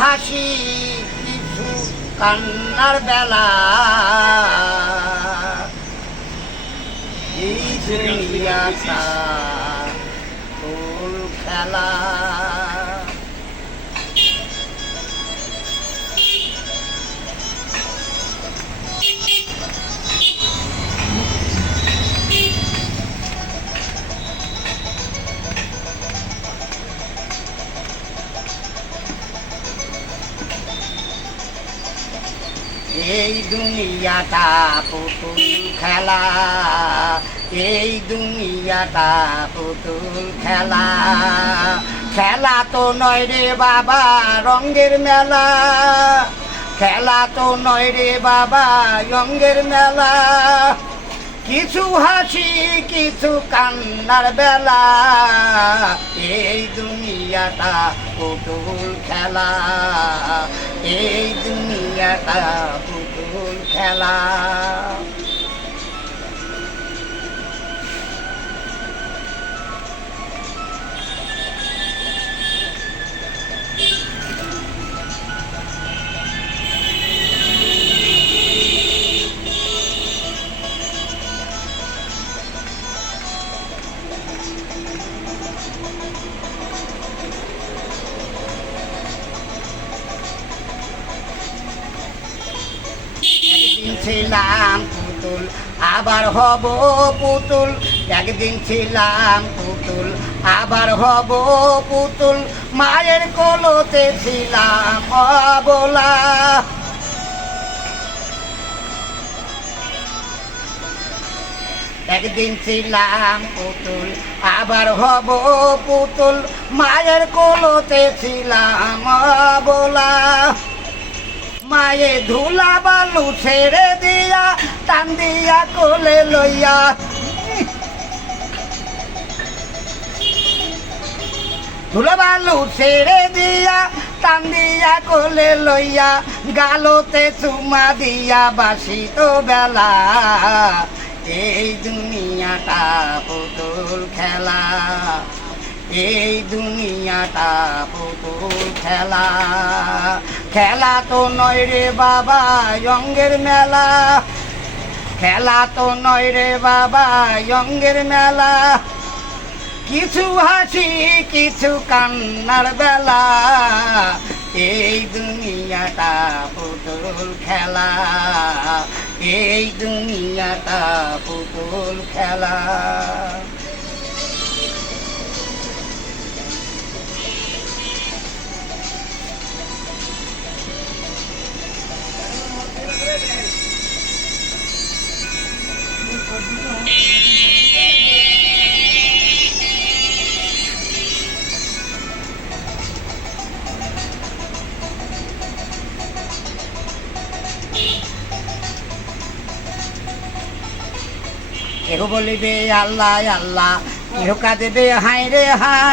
হাসি কিছু কান্নার বেলা, এই দুনিয়াটা তোর খেলা। এই দুনিয়াটা পুতুল খেলা, এই দুনিয়াটা পুতুল খেলা। খেলা তো নয় রে বাবা রঙের মেলা, খেলা তো নয় রে বাবা রঙের মেলা। কিছু হাসি কিছু কান্নার বেলা, এই দুনিয়াটা পুতুল খেলা, এই দুনিয়াটা পুতুল খেলা। একদিন ছিলাম পুতুল আবার হব পুতুল, একদিন ছিলাম পুতুল আবার হব পুতুল। মায়ের কোলতে ছিলাম অবলা, একদিন ছিলাম পুতুল আবার হব পুতুল। মায়ের কোলতে ছিলাম অবলা, মায়ে ধুলা বালু ছেড়ে দিয়া টান দিয়া কোলে লইয়া, ধুলা বালু ছেড়ে দিয়া টান দিয়া কোলে লইয়া, গালতে চুমা দিয়া বাসিত বেলা। এই দুনিয়াটা পুতুল খেলা, এই দুনিয়াটা পুতুল খেলা। খেলা তো নয় রে বাবা রঙের মেলা, খেলা তো নয় রে বাবা রঙের মেলা। কিছু হাসি কিছু কান্নার বেলা, এই দুনিয়াটা পুতুল খেলা, এই দুনিয়াটা পুতুল খেলা। কেহ বলিবে আল্লাহ আল্লাহ, কেহ কাঁদিবে হায় রে হায়।